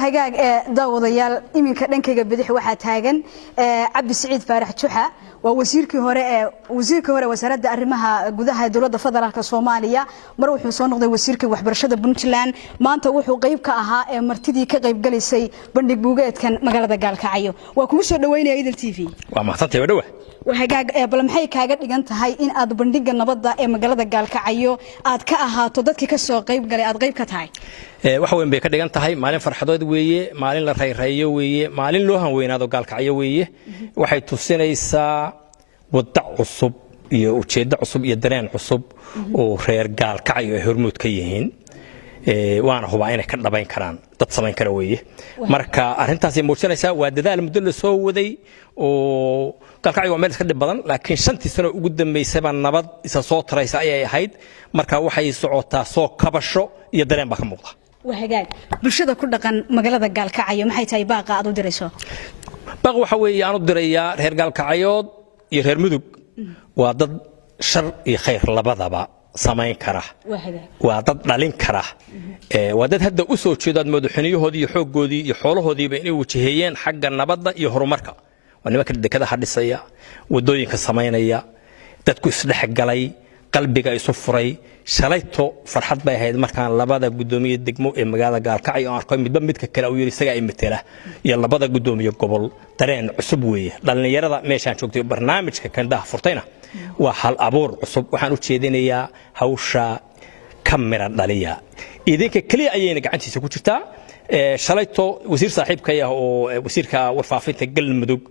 hagaag daawadayaal iminka dhankayga bidix waxa taagan Cabdi Saciid Faarax Juxa waa wasiirkii hore wasaaradda arrimaha gudaha dawladda federaalka Soomaaliya mar wuxuu soo noqday wasiirkii waxbarashada Puntland maanta wuxuu qayb ka ahaa martidii ka qayb galisay bandhig buugeedkan magaalada Gaalkacyo waa kugu soo dhaweynaya Idil TV waa mahadsantahay wadhawa hagaag bal maxay kaaga dhigan tahay in aad bandhiga nabadda ee magaalada Gaalkacyo aad ka ahaato dadkii ka soo qayb galay aad qayb ka tahay waxa weyn bay ka dhigan tahay maalin farxadood weeye maalin la reereeyo weeye maalin loo hanweynaado Gaalkacyo weeye waxay tusinaysaa wada cusub iyo ujeeddo cusub iyo dareen cusub oo reer Gaalkacyo ay hormuud ka yihiin waana hubaa inay ka dhabayn karaan dad samayn kara weeye marka arintaas ay muujinaysaa waa dadaal muddo la soo waday oo Gaalkacyo waa meel iska dhib badan laakiin 5 sano ugu dambeysay nabad isa soo taraysa ayay ahayd marka waxay socotaa soo kabasho iyo dareen ba ka muuqda وهجاج bulshada ku dhaqan magaalada Gaalkacyo maxay tahay baaqa aad u dirayso baaq waxa weeye aan u dirayaa reer Gaalkacyo iyo reer Mudug waa dad shar iyo khayr labadaba samayn kara waa dad dhalin kara waa dad hadda u soo jeedad madaxweynahoodii iyo xooggoodii iyo xoolahoodiiba inay wajahayeen xagga nabadda iyo horumarka waa nimanka dekada hadhisaya wadooyinka sameynaya dadku isdhex galay qalbiga isu furay shalayto farxad bay ahayd markaan labada gudoomiye degmo ee magaalada Gaalkacyo aan arko midka kale uu yiri isaga ay matala iyo labada gudoomiye gobol dareen cusub weeye dhalinyarada meeshaan joogtay barnaamijka kandaha furtayna waa hal abuur cusub waxaan u jeedinayaa hawsha kamera dhaliya idinka kaliya ayayna gacantiisa ku jirtaa shalayto wasiir saaxiibkay oo wasiirka warfaafinta galmudug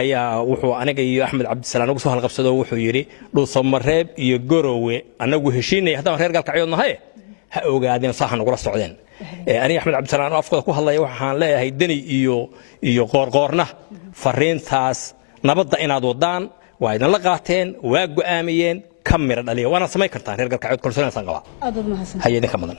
ayaa wuxuu aniga iyo Axmed Cabdisalaam ugu soo halqabsado wuxuu yiri Dhuusamareeb iyo Garowe anagu heshiinay hadda reer Gaalkacyo nahay ha ogaadeen saaxan ugu socdeen aniga Axmed Cabdisalaam afkooda ku hadlay waxaan leeyahay dani iyo qoorqoorna fariintaas nabadda inaad wadaan waa idin la qaateen waa go'aamiyeen kamera dhaliya waana samayn kartaa reer Gaalkacyo kalsoonaan qaba aad u mahadsan hay'adda ka mudan